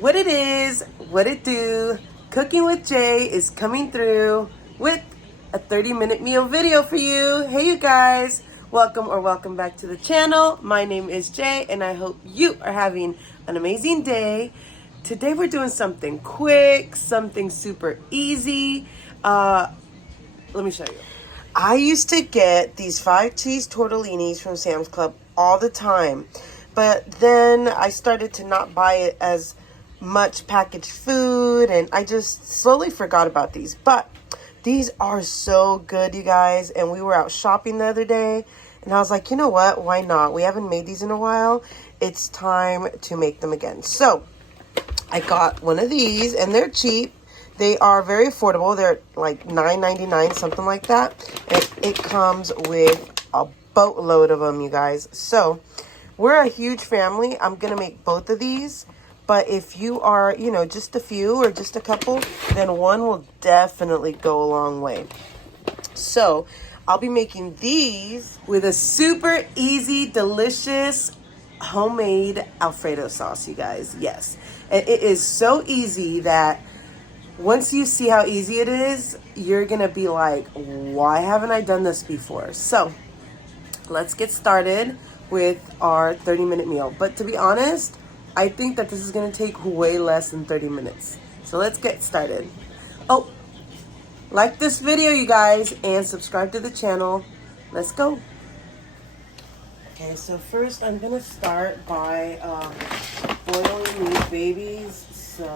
what it is, what it do. Cooking with Jay is coming through with a 30-minute meal video for you. Hey you guys, welcome back to the channel. My name is Jay and I hope you are having an amazing day. Today we're doing something quick, something super easy. Let me show you. I used to get these 5-cheese tortellinis from Sam's Club all the time, but then I started to not buy it as much packaged food and I just slowly forgot about these. But these are so good, you guys, and we were out shopping the other day and I was like, you know what, why not? We haven't made these in a while. It's time to make them again. So I got one of these and they're cheap. They are very affordable. They're like $9.99, something like that. And it comes with a boatload of them, you guys. So we're a huge family. I'm going to make both of these. But if you are, you know, just a few or just a couple, then one will definitely go a long way. So I'll be making these with a super easy, delicious, homemade Alfredo sauce, you guys. Yes. And it is so easy that once you see how easy it is, you're going to be like, why haven't I done this before? So let's get started with our 30-minute meal. But to be honest, I think that this is going to take way less than 30 minutes. So let's get started. Oh, like this video, you guys, and subscribe to the channel. Let's go. Okay, so first I'm going to start by boiling these babies. So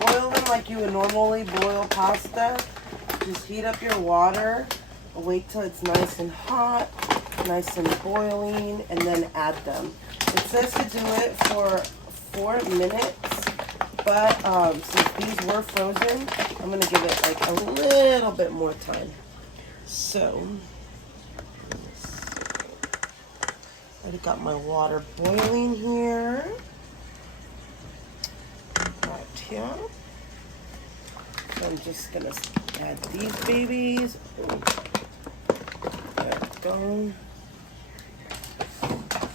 boil them like you would normally boil pasta. Just heat up your water. Wait till it's nice and hot, nice and boiling, and then add them. It says to do it for 4 minutes, but since these were frozen, I'm going to give it like a little bit more time. So, I got my water boiling here. Right here. So I'm just going to add these babies. There we go.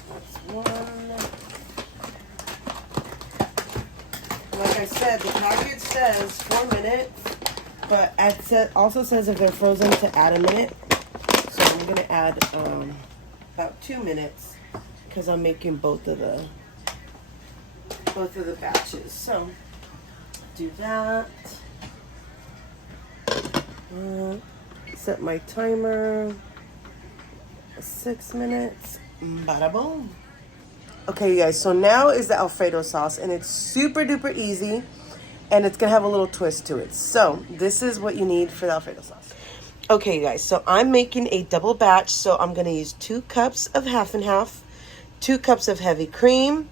That's one. Like I said, the package says 4 minutes, but it also says if they're frozen to add a minute. So I'm going to add about 2 minutes because I'm making both of the batches. So do that. Set my timer. 6 minutes. Bada boom. Okay, you guys, so now is the Alfredo sauce, and it's super duper easy, and it's gonna have a little twist to it. So this is what you need for the Alfredo sauce. Okay, you guys, so I'm making a double batch, so I'm gonna use 2 cups of half and half, 2 cups of heavy cream.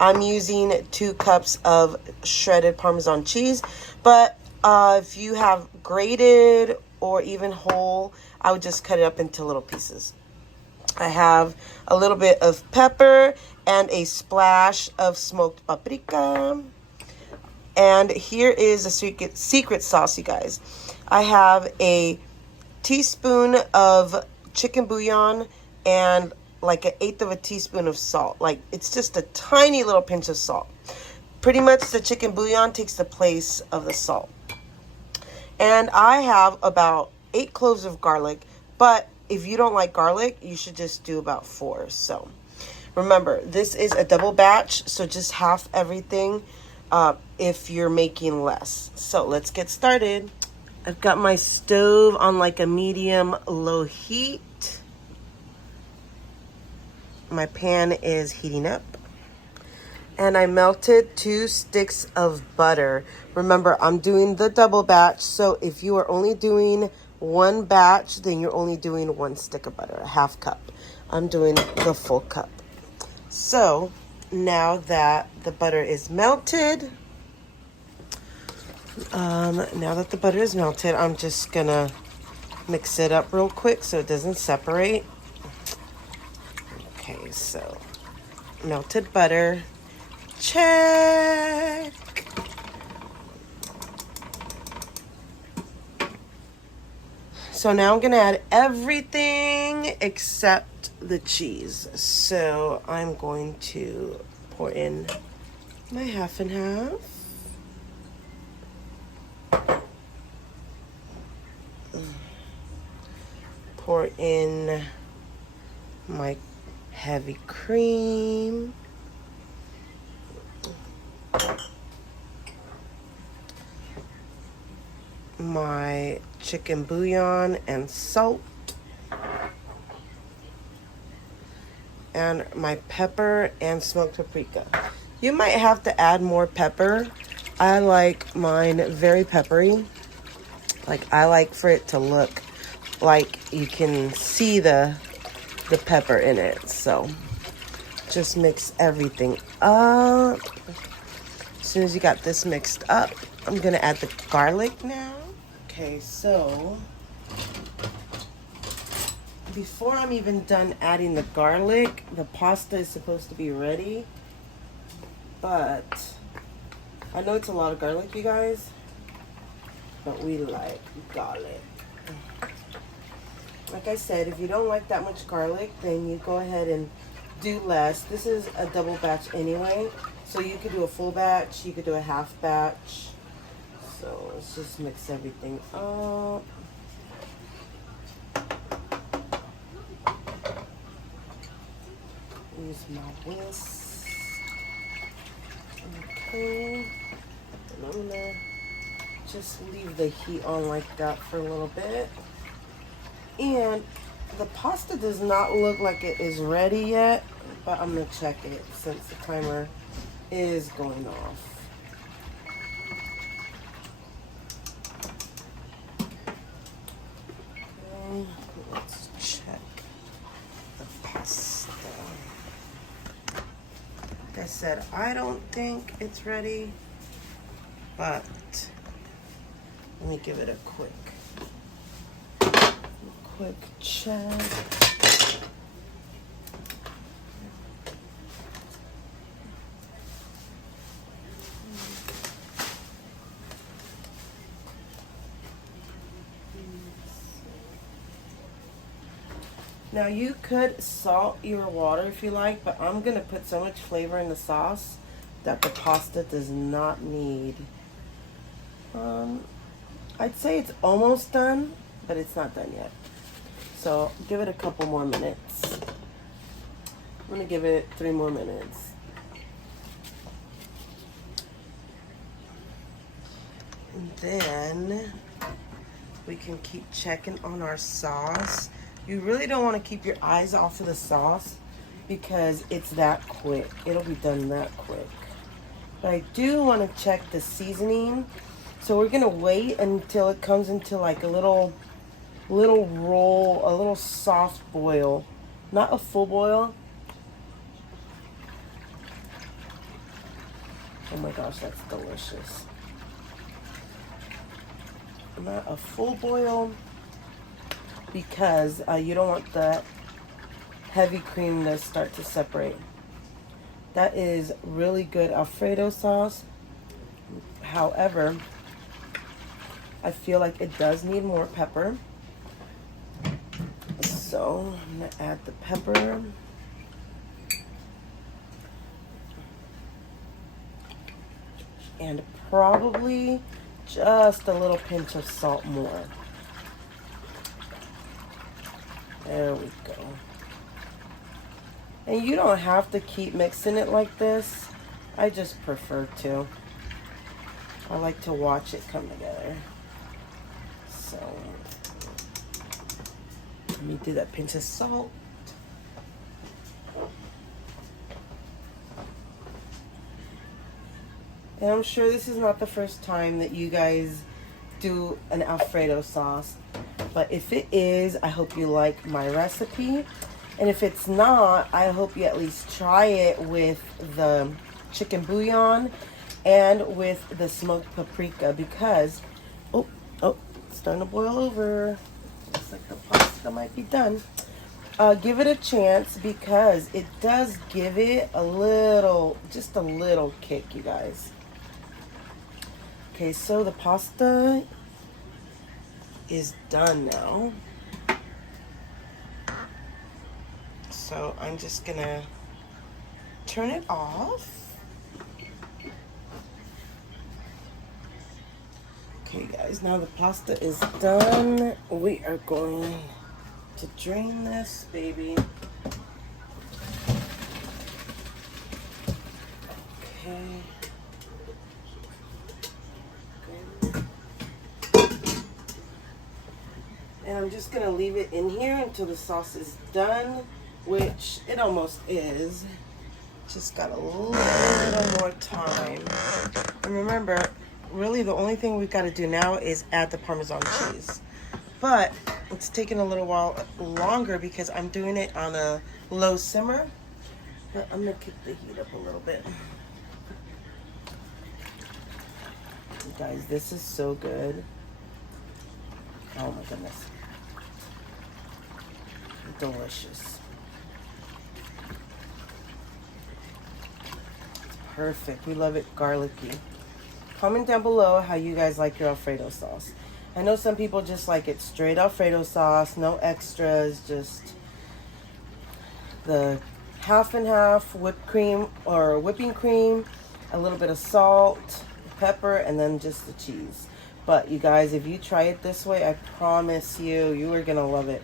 I'm using 2 cups of shredded Parmesan cheese, but if you have grated or even whole, I would just cut it up into little pieces. I have a little bit of pepper and a splash of smoked paprika. And here is a secret sauce, you guys. I have a teaspoon of chicken bouillon and like 1/8 of a teaspoon of salt. Like, it's just a tiny little pinch of salt. Pretty much the chicken bouillon takes the place of the salt. And I have about 8 cloves of garlic, but if you don't like garlic, you should just do about 4. So remember, this is a double batch, so just half everything if you're making less. So let's get started. I've got my stove on like a medium low heat. My pan is heating up. And I melted 2 sticks of butter. Remember, I'm doing the double batch, so if you are only doing 1 batch, then you're only doing 1 stick of butter, a half cup. I'm doing the full cup. So now that the butter is melted, I'm just gonna mix it up real quick so it doesn't separate. Okay, so melted butter, check. So now I'm gonna add everything except the cheese. So I'm going to pour in my half and half. Pour in my heavy cream. My chicken bouillon and salt. And my pepper and smoked paprika. You might have to add more pepper. I like mine very peppery. Like, I like for it to look like you can see the pepper in it. So just mix everything up. As soon as you got this mixed up, I'm gonna add the garlic now. Okay, so before I'm even done adding the garlic, the pasta is supposed to be ready. But I know it's a lot of garlic, you guys, but we like garlic. Like I said, if you don't like that much garlic, then you go ahead and do less. This is a double batch anyway, so you could do a full batch, you could do a half batch. So let's just mix everything up. Use my whisk. Okay. And I'm gonna just leave the heat on like that for a little bit. And the pasta does not look like it is ready yet, but I'm gonna check it since the timer is going off. Okay, let's check the pasta. Like I said, I don't think it's ready, but let me give it a quick check. Now you could salt your water if you like, but I'm gonna put so much flavor in the sauce that the pasta does not need. I'd say it's almost done, but it's not done yet. So give it a couple more minutes. I'm gonna give it 3 more minutes. And then we can keep checking on our sauce. You really don't want to keep your eyes off of the sauce because it's that quick. It'll be done that quick. But I do want to check the seasoning. So we're gonna wait until it comes into like a little roll, a little soft boil, not a full boil. Oh my gosh, that's delicious. Not a full boil because you don't want the heavy cream to start to separate. That is really good Alfredo sauce. However, I feel like it does need more pepper. So I'm gonna add the pepper. And probably just a little pinch of salt more. There we go. And you don't have to keep mixing it like this. I just prefer to. I like to watch it come together. So let me do that pinch of salt. And I'm sure this is not the first time that you guys do an Alfredo sauce. But if it is, I hope you like my recipe. And if it's not, I hope you at least try it with the chicken bouillon and with the smoked paprika because, oh, it's starting to boil over. Looks like the pasta might be done. Give it a chance because it does give it a little, just a little kick, you guys. Okay, so the pasta is done now. So I'm just gonna turn it off. Okay guys, now the pasta is done. We are going to drain this baby. Okay. And I'm just gonna leave it in here until the sauce is done, which it almost is. Just got a little more time. And remember, really the only thing we've got to do now is add the Parmesan cheese. But it's taking a little while longer because I'm doing it on a low simmer. But I'm gonna kick the heat up a little bit. You guys, this is so good. Oh my goodness. Delicious. Perfect. We love it garlicky. Comment down below how you guys like your Alfredo sauce. I know some people just like it straight Alfredo sauce, no extras, just the half and half whipped cream or whipping cream, a little bit of salt, pepper, and then just the cheese. But you guys, if you try it this way, I promise you are gonna love it.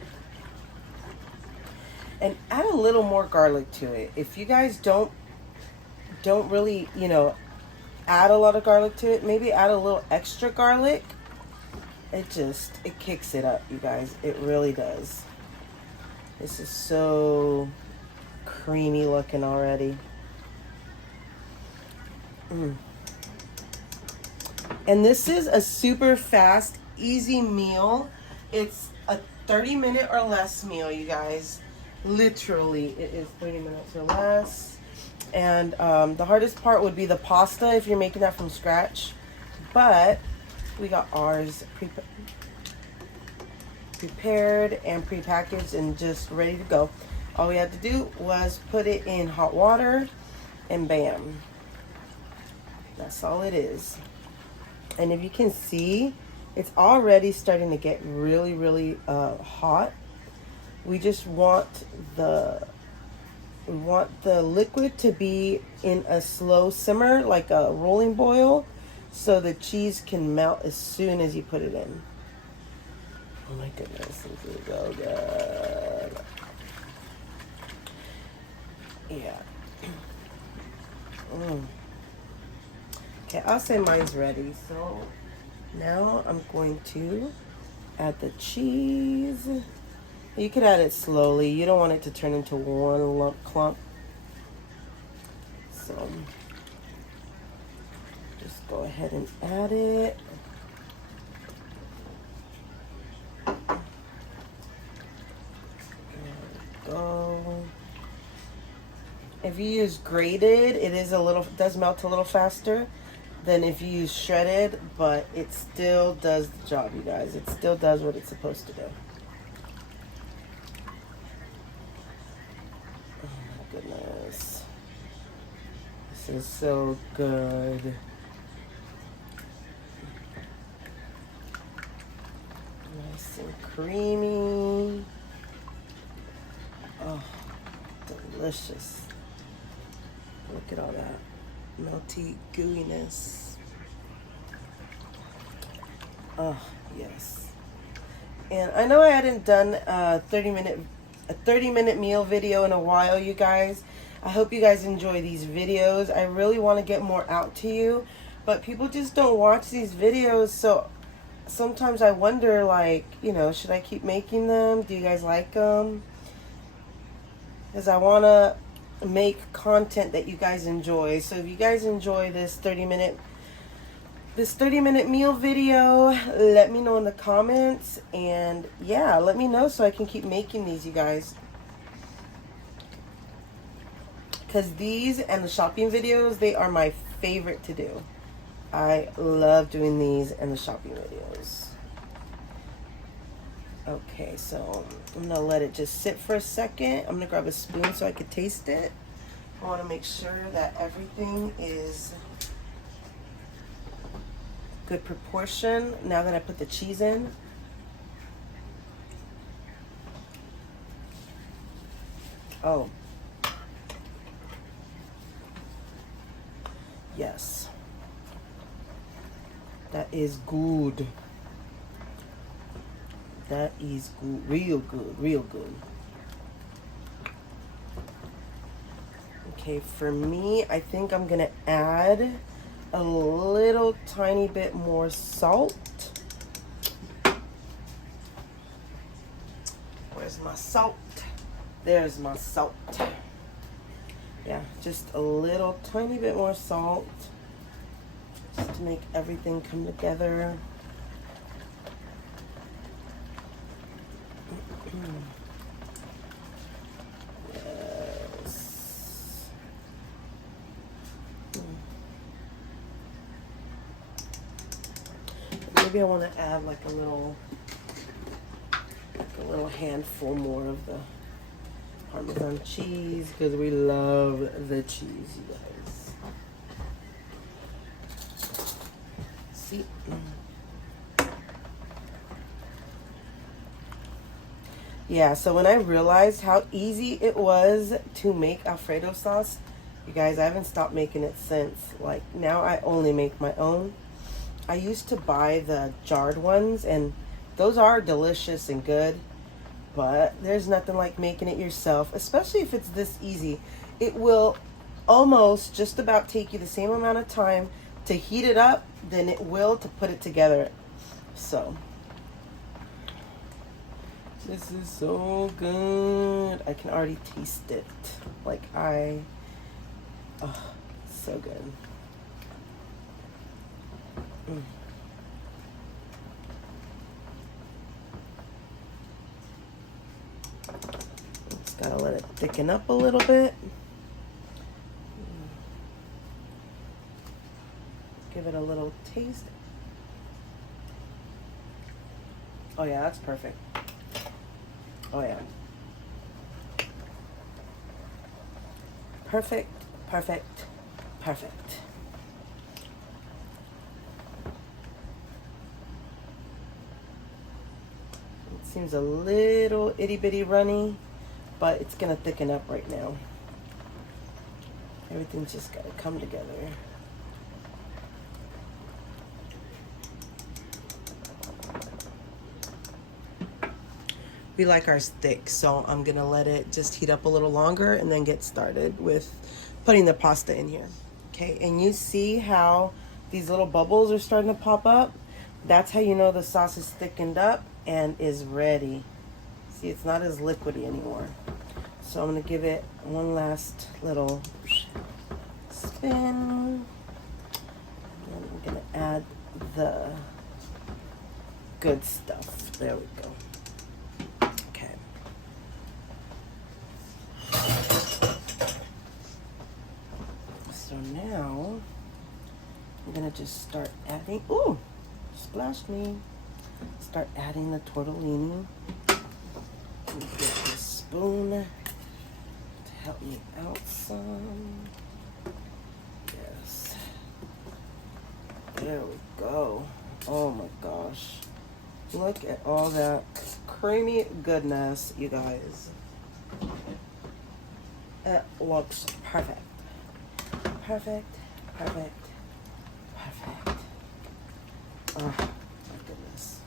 And add a little more garlic to it. If you guys don't really, you know, add a lot of garlic to it, maybe add a little extra garlic. It kicks it up, you guys. It really does. This is so creamy looking already. And this is a super fast, easy meal. It's a 30-minute or less meal, you guys. Literally, it is 30 minutes or less. And the hardest part would be the pasta if you're making that from scratch. But we got ours prepared and prepackaged and just ready to go. All we had to do was put it in hot water and bam. That's all it is. And if you can see, it's already starting to get really, really hot. We just want the liquid to be in a slow simmer, like a rolling boil, so the cheese can melt as soon as you put it in. Oh my goodness, this is so good. Yeah. Okay, I'll say mine's ready. So now I'm going to add the cheese. You could add it slowly. You don't want it to turn into one lump clump. So just go ahead and add it. There we go. If you use grated, it does melt a little faster than if you use shredded, but it still does the job, you guys. It still does what it's supposed to do. Goodness, this is so good. Nice and creamy. Oh, delicious. Look at all that melty gooiness. Oh yes. And I know I hadn't done a 30-minute meal video in a while, you guys. I hope you guys enjoy these videos. I really want to get more out to you, but people just don't watch these videos, so sometimes I wonder, like, you know, should I keep making them? Do you guys like them? Because I want to make content that you guys enjoy. So if you guys enjoy this 30-minute meal video, let me know in the comments, and yeah, let me know so I can keep making these, you guys, because these and the shopping videos, they are my favorite to do. I love doing these and the shopping videos. Okay, so I'm gonna let it just sit for a second. I'm gonna grab a spoon so I could taste it. I want to make sure that everything is good proportion now that I put the cheese in. Oh. Yes. That is good. That is good. Real good. Real good. Okay, for me, I think I'm going to add a little tiny bit more salt. Where's my salt? There's my salt. Yeah, just a little tiny bit more salt. Just to make everything come together. Yes. Maybe I want to add like a little handful more of the Parmesan cheese because we love the cheese, you guys. See? Yeah, so when I realized how easy it was to make Alfredo sauce, you guys, I haven't stopped making it since. Like, now I only make my own. I used to buy the jarred ones, and those are delicious and good, but there's nothing like making it yourself, especially if it's this easy. It will almost just about take you the same amount of time to heat it up than it will to put it together. So this is so good. I can already taste it. Like oh, so good. Just gotta let it thicken up a little bit. Give it a little taste. Oh yeah, that's perfect. Oh yeah. Perfect, perfect, perfect. It seems a little itty bitty runny, but it's gonna thicken up right now. Everything's just gotta come together. We like ours thick, so I'm gonna let it just heat up a little longer and then get started with putting the pasta in here. Okay, and you see how these little bubbles are starting to pop up? That's how you know the sauce is thickened up and is ready. See, it's not as liquidy anymore. So I'm gonna give it one last little spin. And I'm gonna add the good stuff. There we go. So now I'm gonna just start adding. Ooh, splashed me. Start adding the tortellini. Get this spoon to help me out some. Yes. There we go. Oh my gosh. Look at all that creamy goodness, you guys. It looks perfect. Perfect, perfect, perfect. Oh my goodness.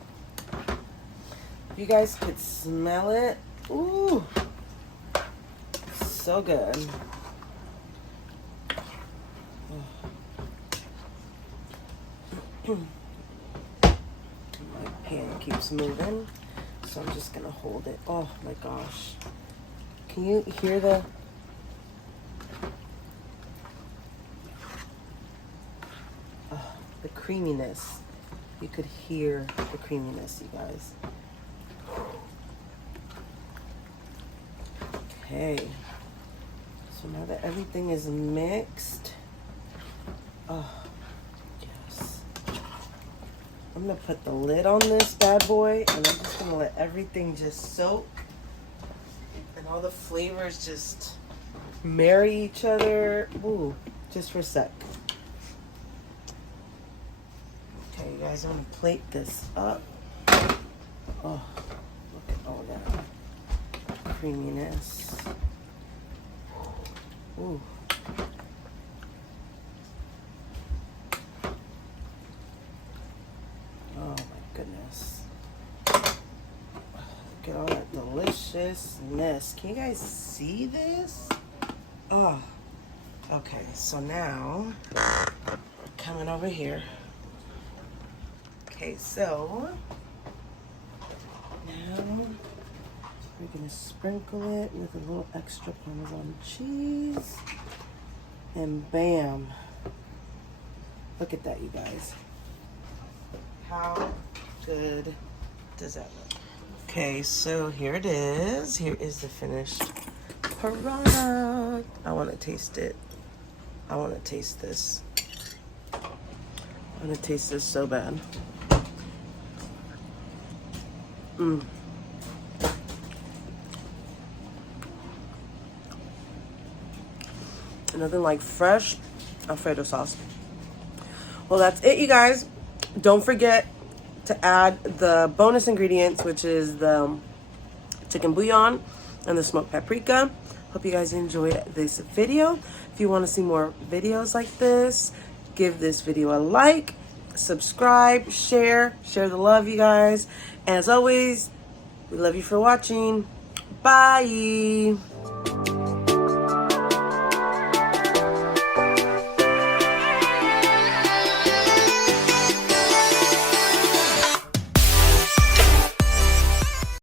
If you guys could smell it, ooh, so good. My pan keeps moving, so I'm just gonna hold it. Oh my gosh. Can you hear the creaminess? You could hear the creaminess, you guys. Okay, so now that everything is mixed, oh yes, I'm gonna put the lid on this bad boy, and I'm just gonna let everything just soak and all the flavors just marry each other. Ooh, just for a sec. Okay, you guys, I'm gonna plate this up. Oh, look at all that creaminess. Ooh. Oh my goodness. Look at all that deliciousness. Can you guys see this? Oh. Okay, so now we're coming over here. Okay, so now we're gonna sprinkle it with a little extra Parmesan cheese. And bam. Look at that, you guys. How good does that look? Okay, so here it is. Here is the finished product. I want to taste it. I want to taste this. I want to taste this so bad. Nothing like fresh Alfredo sauce. Well, that's it, you guys. Don't forget to add the bonus ingredients, which is the chicken bouillon and the smoked paprika. Hope you guys enjoyed this video. If you want to see more videos like this, give this video a like, subscribe, share the love, you guys. And as always, we love you for watching. Bye.